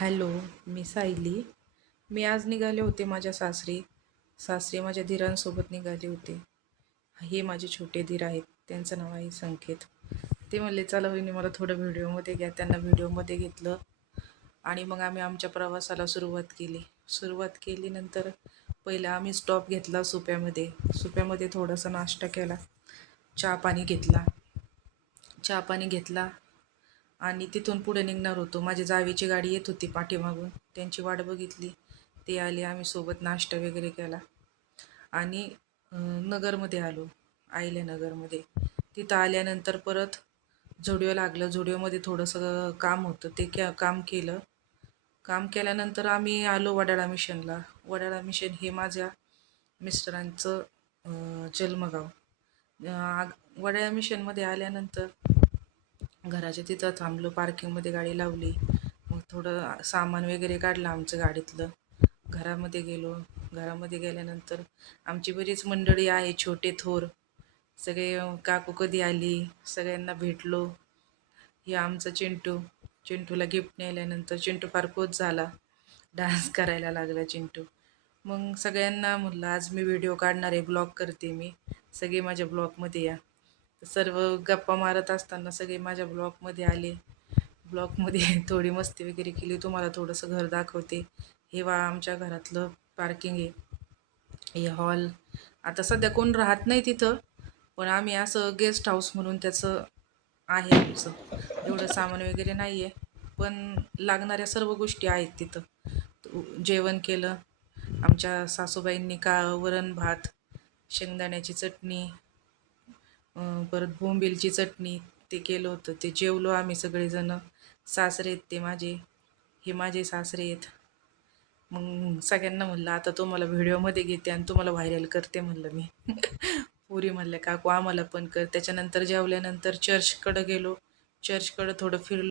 Hello, मी सायली. मी आज निघाले होते माझ्या सासरी. सासरी माझ्या धीरांसोबत निघाले होते. हे माझे छोटे धीर आहेत. त्यांचं नाव आहे संकेत. ते म्हणले चला वहिनी मला थोडं व्हिडिओमध्ये घ्या. त्यांना व्हिडिओमध्ये घेतलं आणि मग आम्ही आमच्या प्रवासाला सुरुवात केली नंतर पहिला आम्ही स्टॉप घेतला सुप्यामध्ये. सुप्यामध्ये थोडासा नाश्ता केला. चहा पाणी घेतला. चहा पाणी घेतला आणि तिथून पुढे निघणार होतो. माझी जावेची गाडी येत होती पाठीमागून. त्यांची वाट बघितली. ते आले. आम्ही सोबत नाश्ता वगैरे केला आणि नगरमध्ये आलो. नगरमध्ये तिथं आल्यानंतर परत झुडिओ लागलं. झुडिओमध्ये थोडंसं काम होतं. ते काम केलं. काम केल्यानंतर आम्ही आलो वडाळा मिशनला. वडाळा मिशन हे माझ्या मिस्टरांचं जन्मगाव. वडाळा मिशनमध्ये आल्यानंतर घराच्या तिथं थांबलो. पार्किंगमध्ये गाडी लावली. मग थोडं सामान वगैरे काढलं आमचं गाडीतलं. घरामध्ये गेलो. घरामध्ये गेल्यानंतर आमची बरीच मंडळी आहे, छोटे थोर सगळे. काकू कधी आली, सगळ्यांना भेटलो. हे आमचा चिंटू. चिंटूला गिफ्ट नेल्यानंतर चिंटू फार खुश झाला. डान्स करायला लागला चिंटू. मग सगळ्यांना म्हटलं आज मी व्हिडिओ काढणार आहे, ब्लॉग करते मी, सगळे माझ्या ब्लॉगमध्ये या. सर्व गप्पा मारत असताना सगळे माझ्या ब्लॉगमध्ये आले. ब्लॉगमध्ये थोडी मस्ती वगैरे केली. तुम्हाला थोडंसं घर दाखवते. हे आमच्या घरातलं पार्किंग आहे. हे हॉल. आता सध्या कोण राहत नाही तिथं, पण आम्ही असं गेस्ट हाऊस म्हणून त्याचं आहे आमचं. एवढं सामान वगैरे नाही आहे, पण लागणाऱ्या सर्व गोष्टी आहेत तिथं. जेवण केलं. आमच्या सासूबाईंनी वरण भात, शेंगदाण्याची चटणी, परत बोंबिलची चटणी ते केलं होतं. ते जेवलो आम्ही सगळेजणं. सासरे आहेत ते माझे. हे माझे सासरे आहेत. मग सगळ्यांना म्हणलं आता तुम्हाला व्हिडिओमध्ये घेते आणि तुम्हाला व्हायरल करते म्हणलं मी. पुरी म्हणलं काकू आम्हाला पण कर. त्याच्यानंतर जेवल्यानंतर चर्चकडं गेलो. चर्चकडं थोडं फिरलो.